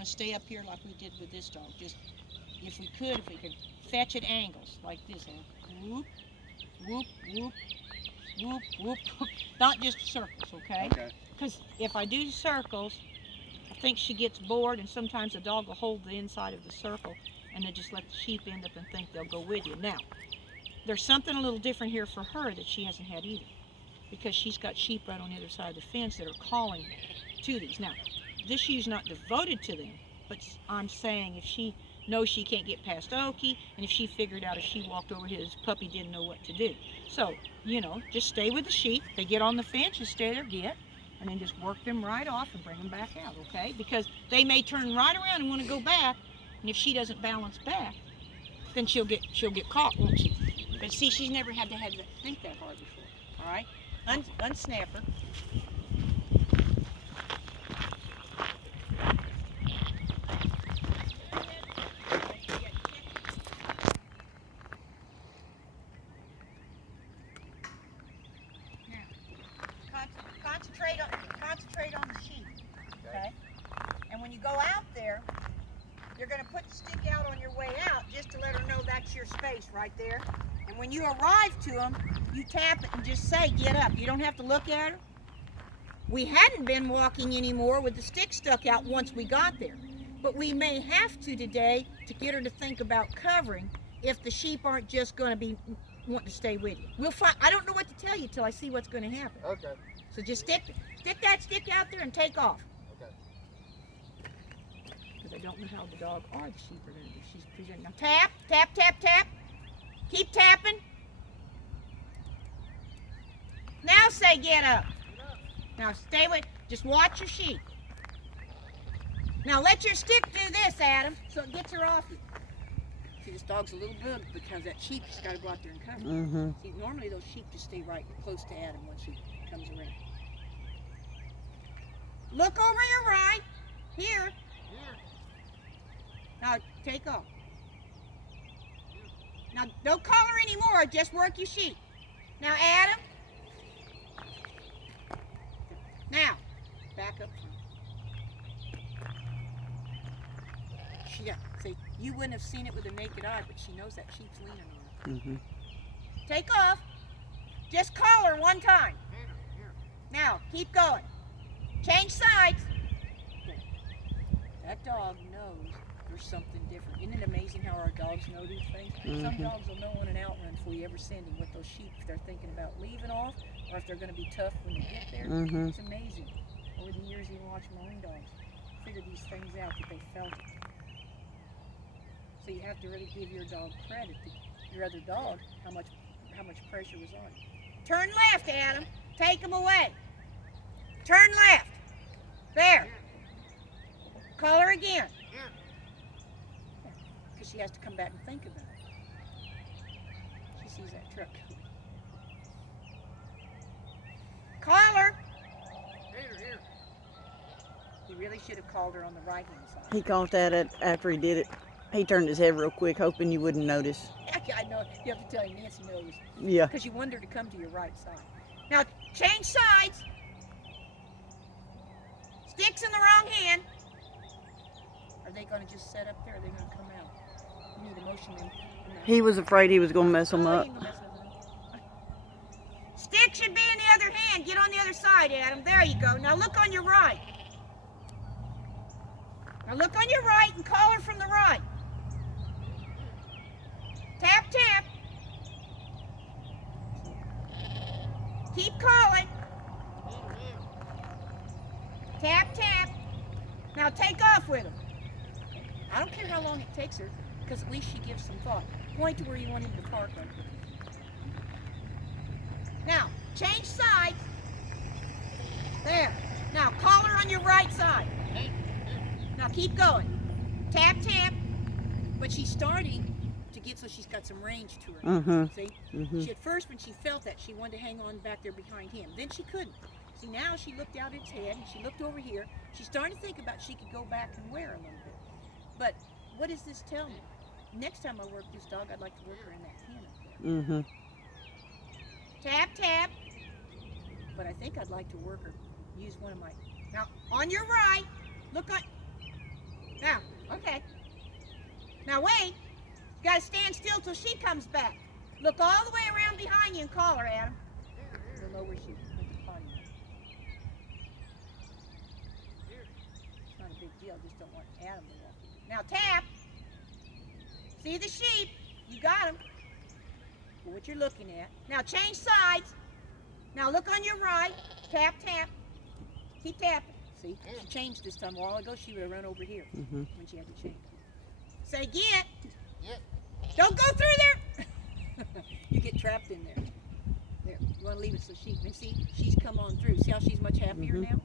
want to stay up here like we did with this dog. Just, if we could fetch at angles like this. Whoop, whoop, whoop, whoop, whoop, whoop. Not just circles, okay? Okay. Because if I do circles, I think she gets bored, and sometimes the dog will hold the inside of the circle and then just let the sheep end up and think they'll go with you. Now, there's something a little different here for her that she hasn't had either, because she's got sheep right on the other side of the fence that are calling to these. Now, this ewe's not devoted to them, but I'm saying if she knows she can't get past Okie, and if she figured out if she walked over his puppy didn't know what to do. So, you know, just stay with the sheep. They get on the fence, you stay there, and then just work them right off and bring them back out, okay? Because they may turn right around and want to go back, and if she doesn't balance back, then she'll get caught, won't she? But see, she's never had to think that hard before. All right, unsnap her. Concentrate on the sheep, okay? And when you go out there, you're going to put the stick out on your way out just to let her know that's your space right there. And when you arrive to them, you tap it and just say, get up. You don't have to look at her. We hadn't been walking anymore with the stick stuck out once we got there. But we may have to today to get her to think about covering if the sheep aren't just going to be wanting to stay with you. We'll find. I don't know what to tell you till I see what's going to happen. Okay. So just stick that stick out there and take off. Okay. Because I don't know how the dog or the sheep are going to be. She's presenting. Now tap, tap, tap, tap. Keep tapping. Now say get up. Now stay with, just watch your sheep. Now let your stick do this, Adam, so it gets her off you. See, this dog's a little bug because that sheep just got to go out there and cover. Mm-hmm. See, normally those sheep just stay right close to Adam once she comes around. Look over your right. Here. Now take off. Now don't call her anymore, just work your sheep. Now Adam. Now, back up. See, you wouldn't have seen it with a naked eye, but she knows that sheep's leaning on her. Mm-hmm. Take off. Just call her one time. Now, keep going. Change sides. That dog knows there's something different. Isn't it amazing how our dogs know these things? Mm-hmm. Some dogs will know on an outrun before you ever send him with those sheep if they're thinking about leaving off or if they're going to be tough when they get there. Mm-hmm. It's amazing. Over the years, even watching my own dogs figure these things out that they felt it. So you have to really give your dog credit to your other dog, how much pressure was on you. Turn left, Adam. Take him away. Turn left. There. Call her again. Because she has to come back and think about it. She sees that truck coming. Call her. Here. He really should have called her on the right-hand side. He caught that after he did it. He turned his head real quick, hoping you wouldn't notice. I know. You have to tell him Nancy knows. Yeah. Because you want her to come to your right side. Now, change sides. Sticks in the wrong hand. Are they going to just set up there, or are they going to come out? You need to motion them. He was afraid he was going to mess them up. Stick should be in the other hand. Get on the other side, Adam. There you go. Now look on your right. Now look on your right and call her from the right. Tap, tap. Keep calling. Tap, tap. Now take off with him. I don't care how long it takes her, because at least she gives some thought. Point to where you want him to park right there. Now, change sides. There. Now, call her on your right side. Now, keep going. Tap, tap. But she's starting to get so she's got some range to her. Mm-hmm. See? Mm-hmm. At first, when she felt that, she wanted to hang on back there behind him. Then she couldn't. See, now she looked out its head, and she looked over here. She's starting to think about she could go back and wear a little bit. But what does this tell me? Next time I work this dog, I'd like to work her in that pen up there. Mm-hmm. Tap, tap. But I think I'd like to work her, use one of my... Now, on your right, look on... Now wait. You gotta stand still till she comes back. Look all the way around behind you and call her, Adam. You'll know where she went to potty. It's not a big deal. Just don't want Adam to walk in. Now tap. See the sheep? You got them. What you're looking at. Now change sides. Now look on your right. Tap, tap. Keep tapping. See, she changed this time. A while ago, she would have run over here when she had to change. Say get. Yep. Don't go through there. You get trapped in there. There. You want to leave it so she can see. She's come on through. See how she's much happier now?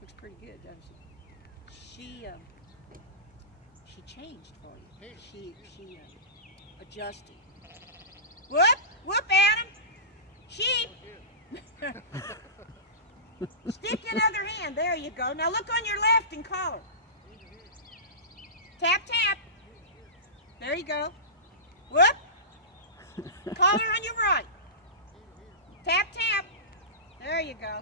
Looks pretty good, doesn't she? She changed for you. She adjusted. Whoop, whoop, Adam. Sheep. Stick your other hand. There you go. Now look on your left and call her. Tap, tap. There you go. Whoop. Call her on your right. Tap, tap. There you go.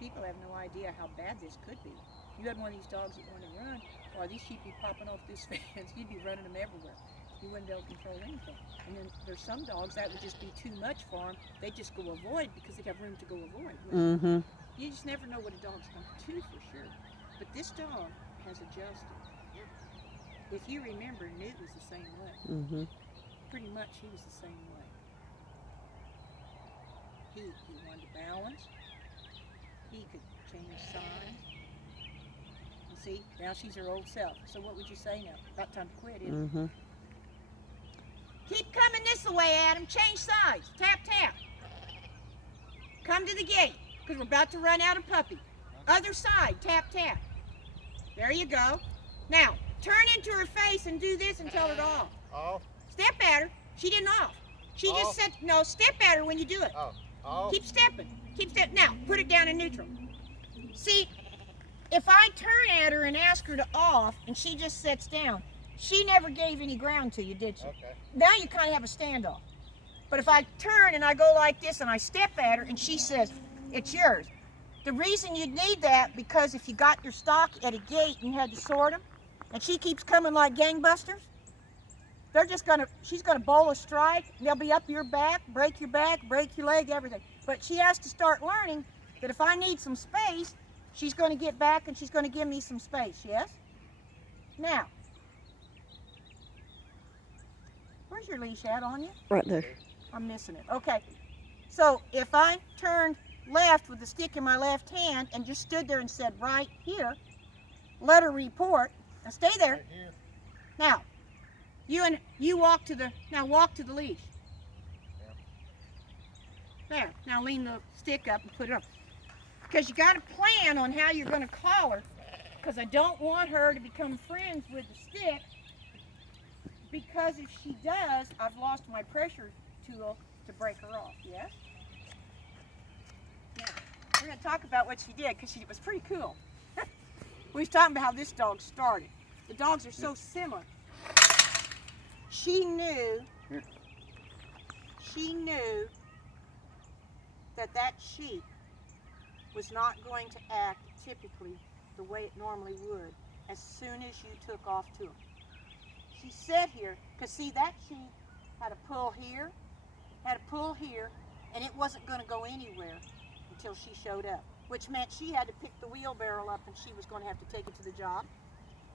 People have no idea how bad this could be. You had one of these dogs that wanted to run, or these sheep be popping off this fence. You'd be running them everywhere. You wouldn't be able to control anything. And then there's some dogs that would just be too much for them. They'd just go avoid because they'd have room to go avoid. You just never know what a dog's going to do for sure. But this dog has adjusted. If you remember, Newt was the same way. Pretty much he was the same way. He wanted to balance. He could change sides. And see, now she's her old self. So what would you say now? About time to quit, isn't it? Keep coming this way, Adam. Change sides. Tap, tap. Come to the gate, because we're about to run out of puppy. Other side. Tap, tap. There you go. Now, turn into her face and do this and tell her to off. Off. Step at her. She didn't off. She just said, no, step at her when you do it. Off. Keep stepping. Keep stepping. Now, put it down in neutral. See, if I turn at her and ask her to off and she just sits down, she never gave any ground to you, did she? Okay. Now you kind of have a standoff. But if I turn and I go like this and I step at her and she says, it's yours. The reason you'd need that, because if you got your stock at a gate and you had to sort them, and she keeps coming like gangbusters, she's gonna bowl a strike, and they'll be up your back, break your leg, everything. But she has to start learning that if I need some space, she's gonna get back and she's gonna give me some space, yes? Now, where's your leash at on you? Right there. I'm missing it. Okay. So if I turned left with the stick in my left hand and just stood there and said right here, let her report. Now stay there. Right here. Now, you walk to the leash. Yeah. There. Now lean the stick up and put it up. Because you got to plan on how you're going to call her. Because I don't want her to become friends with the stick. Because if she does, I've lost my pressure tool to break her off, yes? Now, we're going to talk about what she did, because it was pretty cool. We was talking about how this dog started. The dogs are so similar. She knew that sheep was not going to act typically the way it normally would as soon as you took off to him. She sat here, because see, that sheep had a pull here, and it wasn't going to go anywhere until she showed up, which meant she had to pick the wheelbarrow up and she was going to have to take it to the job.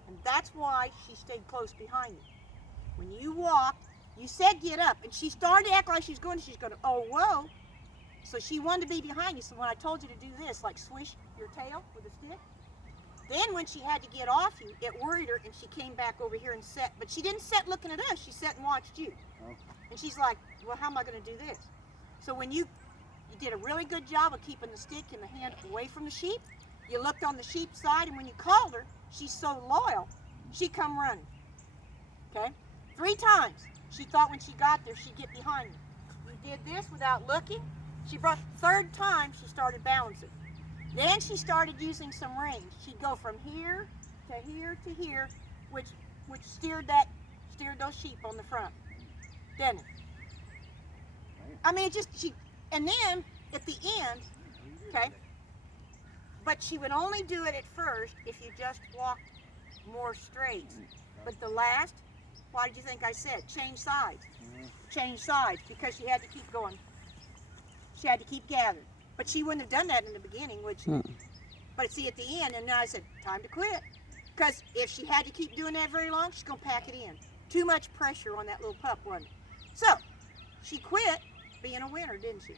And that's why she stayed close behind you. When you walked, you said get up, and she started to act like she's going to, oh, whoa. So she wanted to be behind you. So when I told you to do this, like swish your tail with a stick, then when she had to get off you, it worried her, and she came back over here and sat. But she didn't sit looking at us. She sat and watched you. Oh. And she's like, well, how am I going to do this? So when you did a really good job of keeping the stick in the hand away from the sheep. You looked on the sheep side, and when you called her, she's so loyal, she come running. Okay? 3 times. She thought when she got there, she'd get behind you. You did this without looking. She brought, 3rd time, she started balancing. Then she started using some range. She'd go from here to here to here, which steered those sheep on the front. Didn't it? I mean, and then at the end, okay, But she would only do it at first if you just walked more straight. But the last, why did you think I said? Change sides. Change sides, because she had to keep going. She had to keep gathering. But she wouldn't have done that in the beginning, would she? But see, at the end, and then I said, time to quit. Because if she had to keep doing that very long, she's going to pack it in. Too much pressure on that little pup, wasn't it? So, she quit being a winner, didn't she?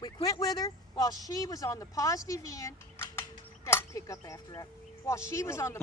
We quit with her while she was on the positive end. Got to pick up after her. While she was on the